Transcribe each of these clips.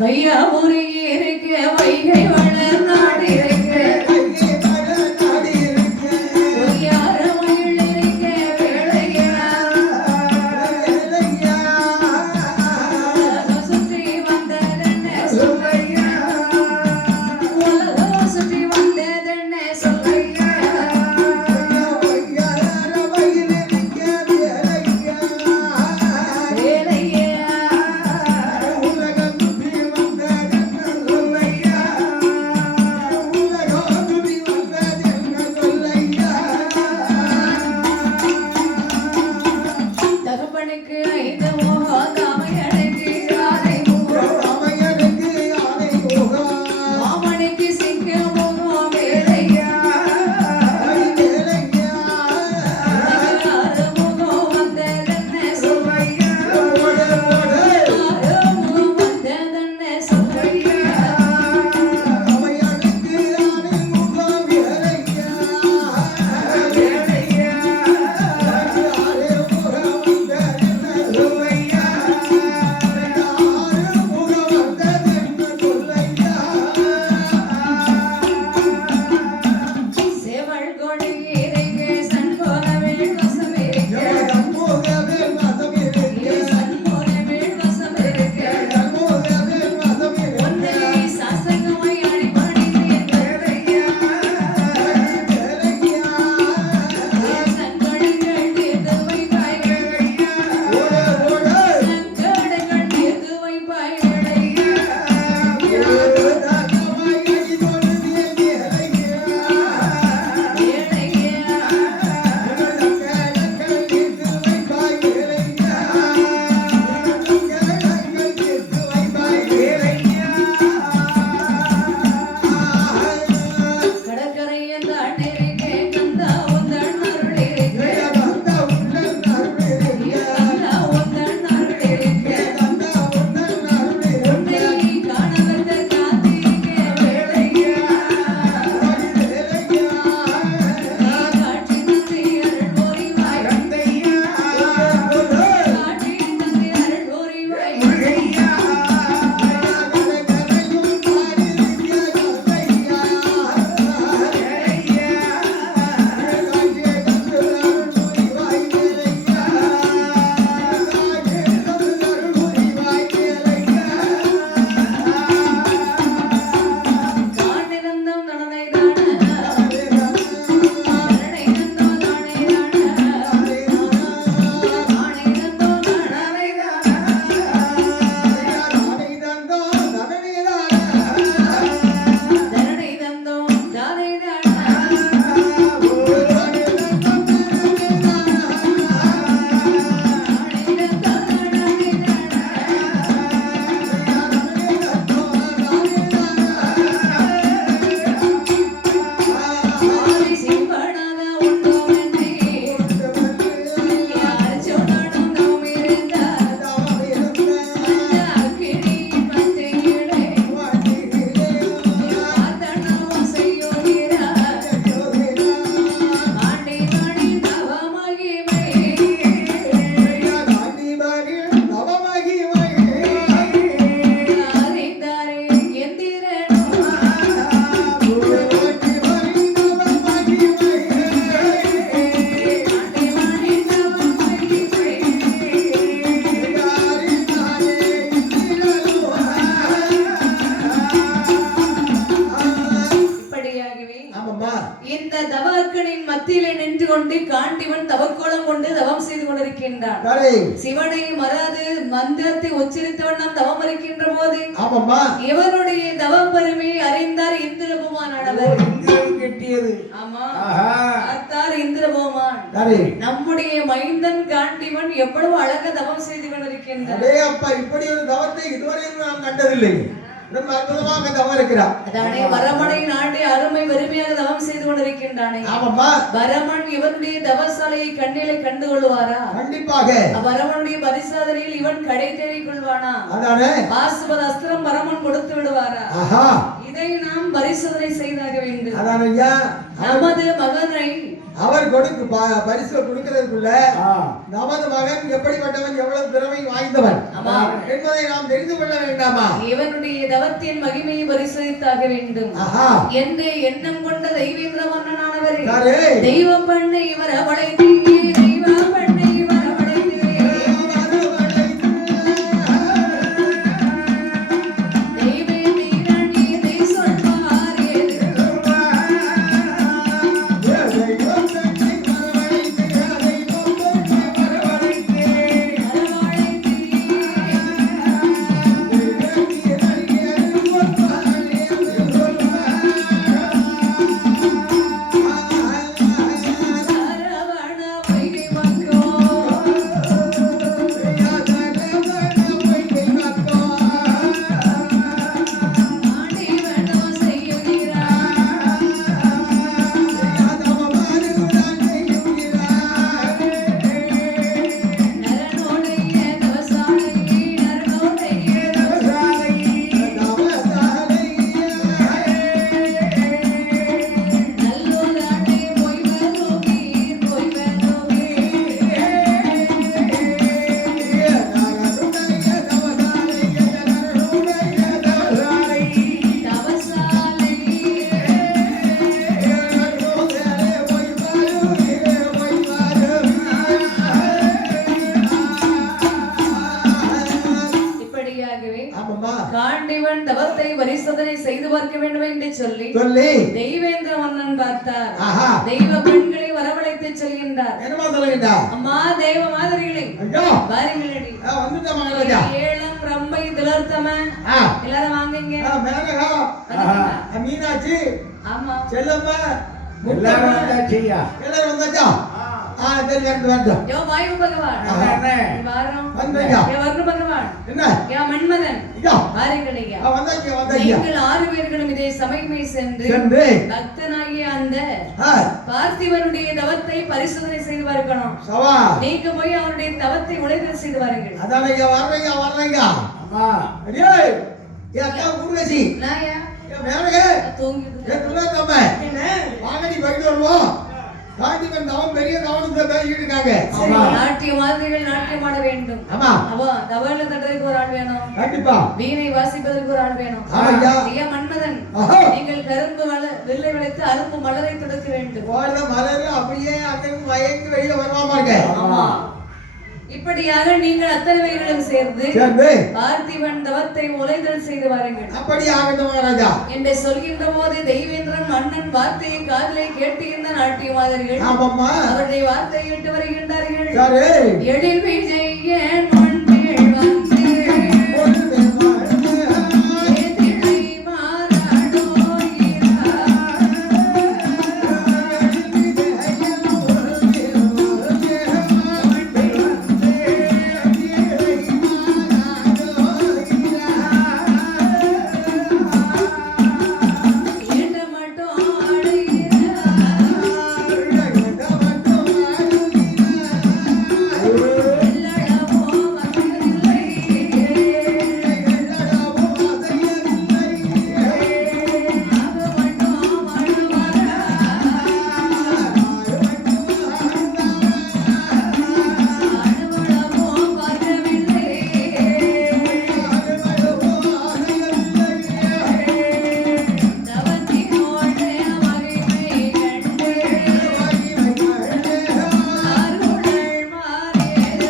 வையாபுரி இருக்க வைகை வளர் நாடு இருக்க இந்த தவக்கனின் மத்தியிலே நின்று கொண்டு காண்டிவன் தவக்கோலம் கொண்டு தவம் செய்து கொண்டிருக்கின்றான். சிவனை மறாது மந்திரத்தை உச்சரித்த வண்ணம் தவம் இருக்கின்ற போது இவனுடைய தவம் பெருமை அறிந்தார் இந்திரபுமானவர். ஆமா, அத்தார் இந்திரபுமான் நம்முடைய மைந்தன் காண்டிவன் எவ்வளவு அழக தவம் செய்து கொண்டிருக்கின்றார். இப்படி ஒரு தவத்தை இதுவரை நாம் கண்டதில்லை. அற்புதமாக தவம் இருக்கிறார். அதானே வரமனை நாடி அருமை வறுமையாக தவம் செய்து கொண்டிருக்கின்றானே. வரமன் இவனுடைய தவசாலையை கண்ணிலே கண்டு கொள்வாரா? கண்டிப்பாக. வரமனுடைய பரிசாதனையில் இவன் கடை தேடிக் கொள்வானா? அதானே. பாசுபத அஸ்திரம் வரமன் கொடுத்து விடுவாரா? இதை நாம் பரிசோதனை செய்தாக வேண்டும். அதானே ஐயா, நமது மகனை அவர் பரிசு கொடுக்கிறதுக்குள்ள நமது மகன் எப்படிப்பட்டவன், எவ்வளவு திறமை வாய்ந்த வாய்ந்தவன் ஆமா. என்பதை நாம் தெரிந்து கொள்ள வேண்டாமா? இவனுடைய தவத்தின் மகிமையை பரிசோதித்தாக வேண்டும் ஆஹா. என்று எண்ணம் கொண்ட தெய்வேந்திர மன்னனானவரே யாரு? தெய்வ பண்ணை வரவழைத்தே தெய்வ பண்ணை வரவழைத்தே தெய்வே தீரன் இதை சொல்வாரே சரவண வைகை மக்கோ ஆண்டிவனோ செய்யுகிறார் நரனோடைய தவசாலை நரனோடைய தவசாலை நல்லோதானே போய் வருவீர் போய் வருவீர் தவசாலை இப்படியாகவே ஆமாம்மா. காண்டிவன் தவத்தை பரிசோதனை செய்து பார்க்க வேண்டும் என்று சொல்லி சொல்லி தெய்வேந்திர மன்னன் பார்த்தார் ஆஹா. தெய்வ பெண்களை வரவழைத்து சொல்கின்றார் என்னமா சொல்லுங்கடா? அம்மா தேவ மாதிரிகளை ஐயோ வாருங்களடி வந்துட்டா மகாராஜா. ஏழம் ரம்பை திலர்த்தம ஆ. எல்லாரும் வாங்குங்க மேனகா, மீனாட்சி, ஆமா செல்லம்மா, எல்லாரும் வந்தாச்சியா? எல்லாரும் வந்தாச்சா? சரி வந்து யோ வாயு பகவான் அண்ணே. வாரம் வந்தீங்க. யோ வர்ண பகவான் என்ன? யா மன்மதன் ஐயா வாருங்களையா வந்தாச்சு வந்தாச்சு. நீங்கள் 6 பேர்களும் இதே சமயமே சென்று சென்று பக்தனாகிய அந்த ஆ, பார்த்திவனுடைய தவத்தை பரிசோதனை செய்து பார்க்கணும் சவா. நீங்க போய் அவருடைய தவத்தை உழைதல் செய்து வாருங்கள் அதானே இங்க வர்றீங்க. அம்மா அடியே ஏ அக்கா ஊர்வசி, நாயா ஏ மேனகே, தூங்கிட்டு ஏ துளக்கம்மா, வாங்கடி போயிட்டு வருவோம். காண்டிவன் தவம் பெரிய கவனத்தை பேசிட்டு இருக்காங்க. சரி, நாட்டிய மாதிரிகள் நாட்டியம் ஆட வேண்டும் ஆமா அவ தவள தட்டுறதுக்கு ஒரு ஆள் வேணும் கண்டிப்பா. வீணை வாசிப்பதற்கு ஒரு ஆள் வேணும் ஆமாய்யா. ஐயா மன்மதன் ஆஹா. நீங்கள் கரும்பு வில்லை விளைத்து அரும்பு மலரை தொடுக்க வேண்டும் போன மலர் அப்படியே அங்கிருந்து மயங்கி வெளியே வருவாமா இருக்க. ஆமா இப்படியாக நீங்கள் அத்தனை பேர்களும் சேர்ந்து சேர்ந்து பார்த்திபன் தவத்தை உழைதல் செய்து வாருங்கள் அப்படி ஆகட்டும் மகாராஜா. என்று சொல்கின்ற போது தெய்வேந்திரன் மன்னன் வார்த்தையை காதலை கேட்டுகின்ற நாட்டிய மாதிரிகள் ஆமாம்மா. அவருடைய வார்த்தையை கேட்டு வருகின்றார்கள் சரி. எழில் விஜய நொண்டிகள் வந்து எதிரை மாறாடோ ஏட்ட மட்டும் ஆடுகிறார் எல்லளவோ வந்ததில்லை அது மட்டும் வாழ்வாரா அனுவளவோ பார்க்கவில்லை தவத்தினோடு மகிமை கண்டு அருளல் மாறேறு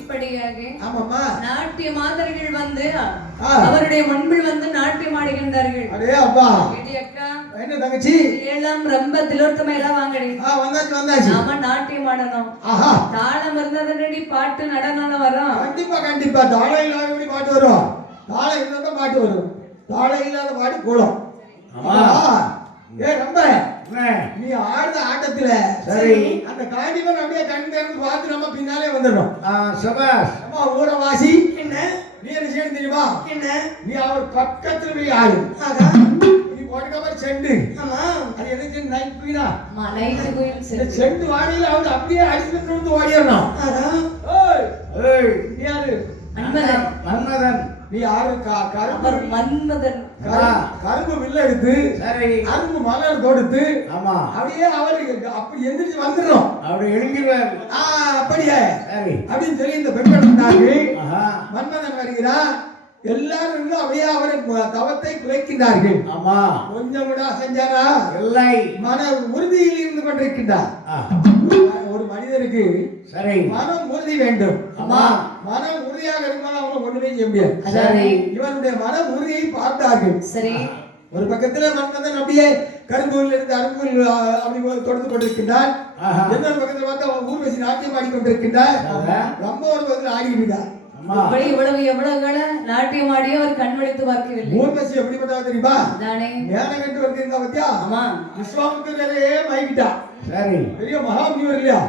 இப்படியாக ஆமாம்மா. நாட்டிய மாதர்கள் வந்து ஆ. அவருடைய முன்பில் வந்து நாட்டியம் ஆடுகின்றார்கள் அடே அப்பா. ஏடி அக்கா என்ன தங்கச்சி? ஏழாம் ரொம்ப திலோர்த்தமா எல்லாம் வாங்கடி வந்தாச்சு. நாம நாட்டியம் ஆடணும் ஆஹா. தாளம் இருந்ததுனடி பாட்டு நடனம் வரும் கண்டிப்பா தாளம் இல்லாத எப்படி பாட்டு வரும்? தாளம் இருந்தா பாட்டு வரும். தாளம் இல்லாத பாட்டு கூடும். ஆமா. ஏ ரொம்ப அண்ணே. நீ ஆடுற ஆட்டத்துல சரி. அந்த காண்டிவன் அப்படியே கண் திறந்து பார்த்து நம்ம பின்னாலே வந்துடும். சபாஷ். அம்மா ஊரவாசி என்ன நீ என்ன செய்யணும் தெரியுமா? என்ன நீ அவர் பக்கத்துல போய் ஆடு. நீ போட்டுக்க மாதிரி செண்டு. ஆமா அது என்ன செண்டு? நைட் குயினா நைட்டு கோயில் செண்டு வாடியில அவன் அப்படியே அடிச்சுட்டு வந்து ஓடிடணும். ஓய் நீ யாரு அவர் மன்மதன். கரும்பு வில்ல எடுத்து சரி கரும்பு மலர் கொடுத்து ஆமா அப்படியே அவருக்கு அப்படி எந்திரிச்சு வந்துடும் அப்படி எழுந்திருவார். அப்படியே சரி அப்படின்னு சொல்லி இந்த பெண்கள் வந்தார்கள். ஆஹா மன்மதன் வருகிறார். எல்லாரும் இன்னும் அப்படியே அவரை தவத்தை குலைக்கின்றார்கள். ஆமா கொஞ்சம் கூட செஞ்சாரா இல்லை மன உறுதியில் இருந்து கொண்டிருக்கின்றார். ஒரு மனிதனுக்கு சரி மனம் உறுதி வேண்டும். ஆமா மனம் உறுதியாக இருந்தாலும் அவனை ஒண்ணுமே செய்ய முடியாது. அதானே இவனுடைய மன உறுதியை பார்த்தார்கள். சரி ஒரு பக்கத்துல மன்மதன் அப்படியே கரும்பூரில் இருந்து அரும்பூரில் அப்படி தொடர்ந்து கொண்டிருக்கின்றார். இன்னொரு பக்கத்துல பார்த்தா ஊர்வசி நாட்டியம் ஆடிக்கொண்டிருக்கின்றார். ரொம்ப ஒரு பக்கத்தில் ஆடிக்கிறார். எவ்வளவு நாட்டியம் ஆடியோ அவர் கண் வழித்து பார்க்கவில்லை. ஊர்வசி எப்படிப்பட்டா தெரியுமா? தானே ஞான கண்டு வருகிறா பத்தியா? ஆமா விஸ்வாமித்திரரே மயக்கிட்டா. சரி பெரிய மகாமுனிவர் இல்லையா?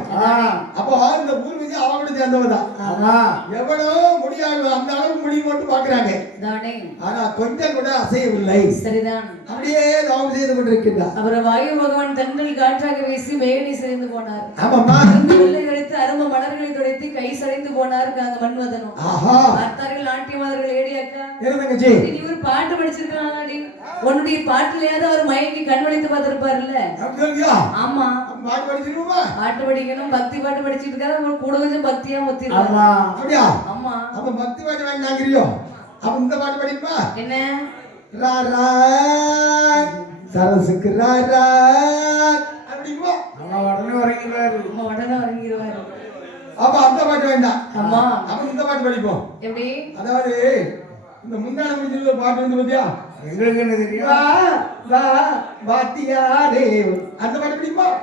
அப்போ இந்த ஊர்வசி அவங்களோட சேர்ந்தவதான். ஆமா எவ்வளோ முடியாது அந்த அளவுக்கு முடியும் மட்டும் பாக்குறாங்க. தானே ஆனா கொஞ்சம் கூட அசையவில்லை. சரிதான் அப்படியே தவம் செய்து கொண்டிருக்கின்றார். அவர் வாயு பகவான் தங்கள் காற்றாக வீசி மேலே சிதைந்து போனார். ஆமாம்மா வெள்ளை அடித்து அரும்பு மலர்களை துடைத்து கை சடைந்து போனார் அந்த மன்மதனும். பார்த்தார்கள் நாட்டியமாதர்கள் ஏடியாக்கா நீ ஒரு பாட்டு படிச்சிருக்காங்க. உன்னுடைய பாட்டுலயாவது அவர் மயங்கி கண் வழித்து பார்த்திருப்பாருல்ல. ஆமா பாட்டு படிச்சிருக்கோமா? பாட்டு படிக்கணும் பக்தி பாட்டு படிச்சிட்டு இருக்காரு. கூட கொஞ்சம் பக்தியா முத்திருக்காரு. ஆமா அப்படியா? ஆமா அப்ப பக்தி பாட்டு வேண்டாங்கிறியோ? அப்ப இந்த பாட்டு படிப்பா என்ன ராரா சரசுக்கு ராரா அப்படிமா உடனே உறங்கிடுவாரு. உடனே உறங்கிடுவாரு. அப்ப அந்த பாட்டு வேண்டாம். ஆமா அப்ப இந்த பாட்டு படிப்போம். எப்படி? அதாவது இந்த முந்தான முடிஞ்ச பாட்டு வந்து பாத்தியா? எங்களுக்கு என்ன தெரியும்? வா வா வாத்தியாரே அந்த பாட்டு படிப்போம்.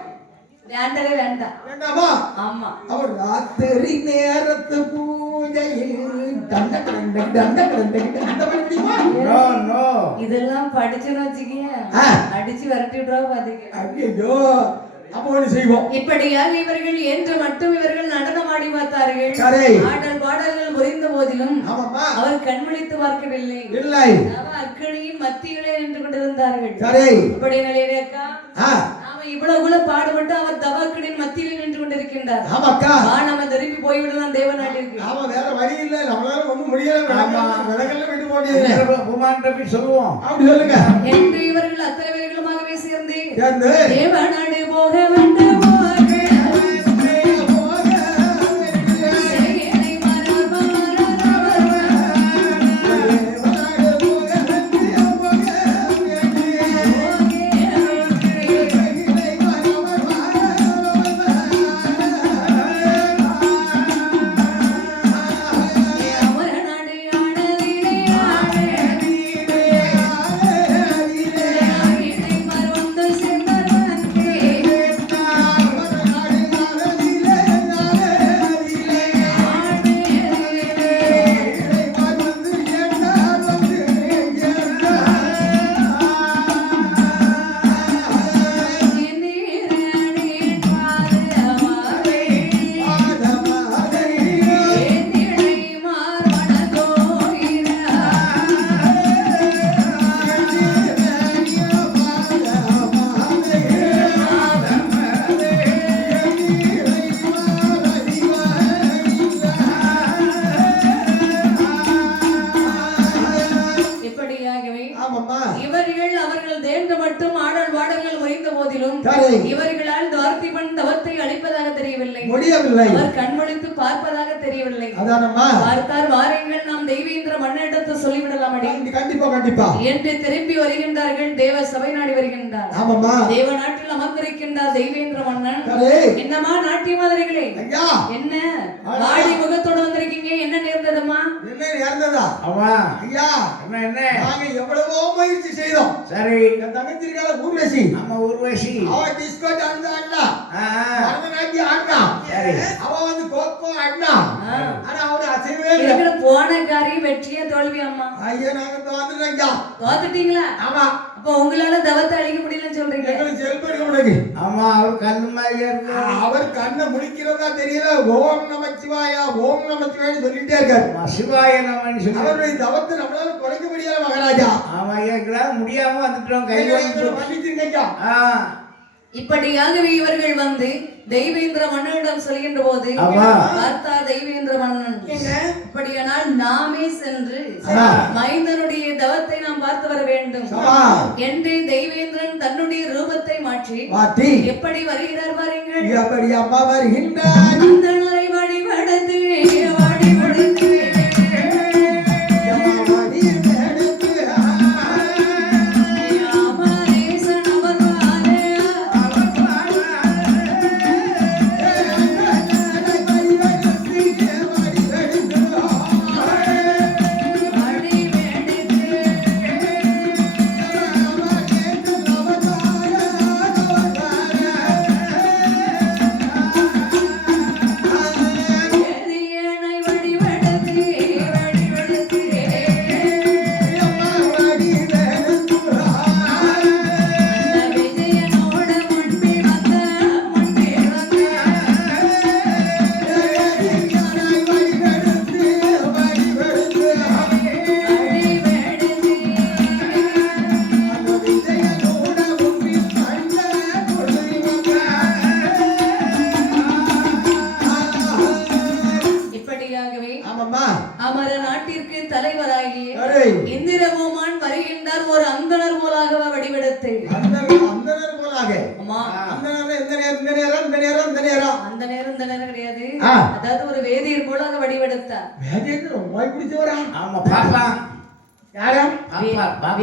வேண்டவே வேண்டாம். வேண்டாமா? ஆமா அவர் ராத்திரி நேரத்து பூஜையில் தண்ட கண்ட தண்ட கண்ட அந்த பாட்டு படிப்போம். நோ நோ இதெல்லாம் படிச்சுன்னு வச்சுக்கீங்க அடிச்சு விரட்டி விட்டுருவா பாத்துக்க. ஐயோ அப்போ ஒண்ணு செய்வோம். இப்படியாக இவர்கள் என்று மட்டும் இவர்கள் நடனம் ஆடி பார்த்தார்கள். ஆடல் பாடல்கள் முறிந்த போதிலும் அவர் கண்விழித்து பார்க்கவில்லை. இல்லை அக்கணியின் மத்தியிலே நின்று கொண்டிருந்தார்கள். இப்படி நிலையிலேக்கா நாம இவ்வளவு பாடுபட்டு அவர் தவக்கணின் மத்தியிலே நின்று கொண்டிருக்கின்றார். நம்ம திரும்பி போய்விடலாம் தேவ நாட்டிற்கு. ஆமா வேற வழி இல்ல. நம்மளால ஒண்ணும் முடியல. விலகல்ல விட்டு போடியது சொல்லுவோம். அப்படி சொல்லுங்க என்று இவர்கள் அத்தனை பேர்களுமாகவே சேர்ந்து தேவ நாடு போக இவர்களால் துவார்த்திபன் தவத்தை அழிப்பதாக தெரியவில்லை. முடியவில்லை. அவர் கண்மொழித்து பார்ப்பதாக தெரியவில்லை. அதானம்மா பார்த்தார். வாருங்கள் நாம் தெய்வேந்திர மன்னனிடத்து சொல்லிவிடலாம் அடி. கண்டிப்பா கண்டிப்பா என்று திரும்பி வருகின்றார்கள். தேவ சபை நாடி வருகின்றார். ஆமாம்மா தேவ நாட்டில் அமர்ந்திருக்கின்றார் தெய்வேந்திர மன்னன். என்னமா நாட்டிய மாதிரிகளே என்ன வாடி முகத்தோடு வந்திருக்கீங்க? என்ன நேர்ந்ததுமா? என்ன நேர்ந்ததா? ஆமா ஐயா என்ன என்ன நாங்க எவ்வளவோ முயற்சி செய்தோம். சரி என் தங்கச்சி இருக்கால ஊர்வசி. ஆமா ஊர்வசி. அவ டிஸ்கோ டான்ஸ் ஆடினா. பரதநாட்டியம் ஆடினா. சரி அவ வந்து கோகோ ஆடினா. ஆனா அவட அசைவே இல்ல. இருக்கிற போன காரியம் வெற்றியா தோல்வி அம்மா? ஐயா நாங்க தோத்துட்டோம்யா. தோத்துட்டீங்களா? ஆமா. அப்ப உங்களால தவத்தை அழிக்க முடியலன்னு சொல்றீங்க. எங்களுக்கு செல்ப எடுக்க முடியாது. ஆமா அவர் கண்ணு மாதிரியா இருக்கு. அவர் கண்ணை முழிக்கிறதா தெரியல. ஓம் நமச்சிவாயா ஓம் நமச்சிவாயா சொல்லிட்டே இருக்காரு. சிவாய நமன்னு சொல்லி அவருடைய தவத்தை நம்மளால குறைக்க முடியல மகாராஜா. ஆமா ஐயா எங்களால முடியாம வந்துட்டோம். கை வாங்கிட்டு இப்படியாகவே இவர்கள் வந்து தெய்வேந்திர மன்னனிடம் சொல்கின்ற போது பார்த்தா தெய்வேந்திர மன்னன் இப்படியானால் நாமே சென்று மைந்தனுடைய தவத்தை நாம் பார்த்து வர வேண்டும் என்று தெய்வேந்திரன் தன்னுடைய ரூபத்தை மாற்றி எப்படி வருகிறார் பாருங்கள். எப்படி அப்பா வருகின்றார் அந்தணரை வழிபடுத்து வழிபடுத்து அமர நாட்டிற்கு தலைவராகிய இந்திரபூமான் வருகின்றார் ஒரு அந்தணர் போலாக வடிவெடுத்து. அந்தணர் போலாக? ஆமா. அந்தணர் இந்த நேரம் கிடையாது. அதாவது ஒரு வேதியர் போலாக வடிவெடுத்தார். வேதியர் ரொம்ப பிடிச்சவரா? ஆமா பாப்பலாம். யாரும்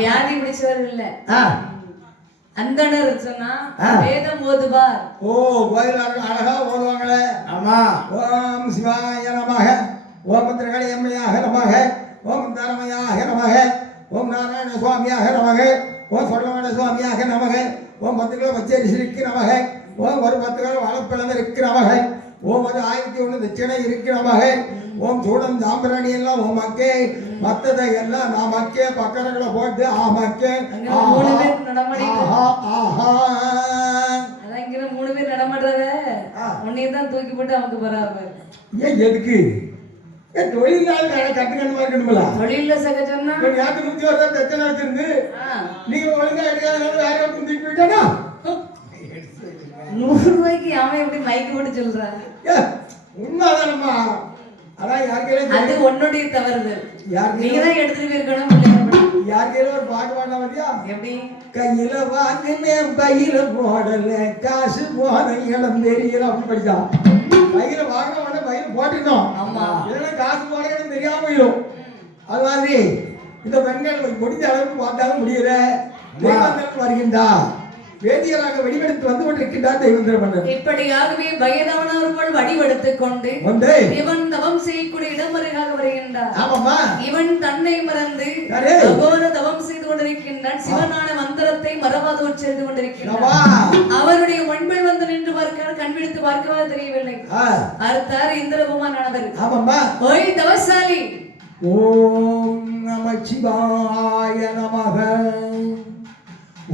வியாதி பிடிச்சவர் இல்ல. அந்தணர் சொன்னா வேதம் ஓதுவார். ஓ கோயில அழகா ஓதுவாங்களே. ஆமா. ஓம் சிவாய நமக, ஓம் திரகணியம்மையாக நமக, ஓம் தரமயாக நமக, ஓம் நாராயண சுவாமியாக நமக, ஓம் சொல்லவன சுவாமியாக நமக, ஓம் 10 கிலோ பச்சரிசிக்கு நமக, ஓம் ஒரு 10 கிலோ வாழைப்பழத்திற்கு நமக, ஓம் ஒரு 1001 தட்சிணை இருக்கு நமக, ஓம் சூடம் ஜாம்பரணி எல்லாம் ஓமக்கே, மத்ததை எல்லாம் நாமக்கே, பக்கரங்களை போட்டு ஆமக்கே. அதான் இங்க 3 பேர் நடமாடுறத உன்னையதான் தூக்கி போட்டு அவங்க போறாரு. ஏன் எதுக்கு? தொழில் நாள் கட்டுக்கணுமா இருக்கணும்ல? தொழில சகஜம்னா யாருக்கு 100 வருஷம் பிரச்சனை வச்சிருந்து நீங்க ஒழுங்கா எடுக்காதனால வேற ஒருத்தன் தூக்கி போயிட்டானா? 100 ரூபாய்க்கு அவன் எப்படி மைக்கு போட்டு சொல்றான்? உண்மைதானம்மா. அதான் யாருக்கையில அது உன்னுடைய தவறு. நீங்க தான் எடுத்துட்டு போயிருக்கணும். யாருக்கையில ஒரு பாட்டு பாட வந்தியா? எப்படி? கையில வாங்கினேன் பையில போடல, காசு போன இடம் தெரியல அப்படின்னு படிச்சா. பையில வாங்கின உடனே பையில போட்டுட்டோம். ஆமா. இதெல்லாம் காசு போன இடம் தெரியாம போயிடும். அது மாதிரி இந்த பெண்கள் முடிஞ்ச அளவுக்கு பார்த்தாலும் முடியல. தெய்வந்தன் வருகின்றா, வேதியராக வடிவெடுத்து வந்து கொண்டிருக்கின்றார் தெய்வந்திர மன்னர். இப்படியாகவே பயதானவர்கள் வடிவெடுத்துக் கொண்டு இவன் தவம் செய்யக்கூடிய இடமருகாக வருகின்றார். ஆமாம்மா. இவன் தன்னை மறந்து அகோர தவம் செய்து கொண்டிருக்கின்றான். சிவனான மந்திரத்தை மறவாது உச்சரித்து கொண்டிருக்கின்றான். அவருடைய மண்பில் வந்து நின்று பார்க்க கண் விழித்து பார்க்கவா தெரியவில்லை. அர்த்தார் இந்திரபூமான் ஆனவர். ஆமாம்மா. ஓய் தவசாலி, ஓம் நமச்சிவாய நமக,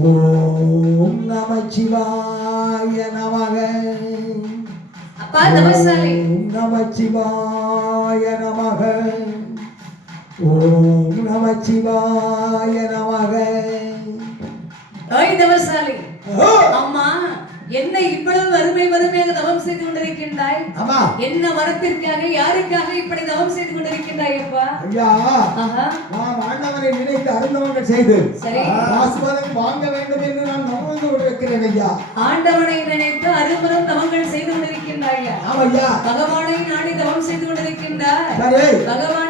ஓம் நமச்சிவாய நமக. அப்பா தவசாலி, ஓம் நமச்சிவாய நமக, ஓம் நமச்சிவாய நமக. ஓய் தவசாலி, அம்மா என்ன இவ்வளவு வறுமையாக தவம் செய்து கொண்டிருக்கின்றாய்? என்ன வரத்திற்காக, யாருக்காக இப்படி தவம் செய்து கொண்டிருக்கின்றாய்? அப்பா ஐயா, நான் ஆண்டவனை நினைத்து அருந்தவங்கள் செய்து ஆசீர்வாதம் வாங்க வேண்டும் என்று நான் நம்புவது கொண்டிருக்கிறேன் ஐயா. ஆண்டவனை நினைத்து அருமரம் தவங்கள் செய்து கொண்டிருக்கின்றாய். ஆமையா. பகவானை நாடி தவம் செய்து கொண்டிருக்கின்றாய். பகவான்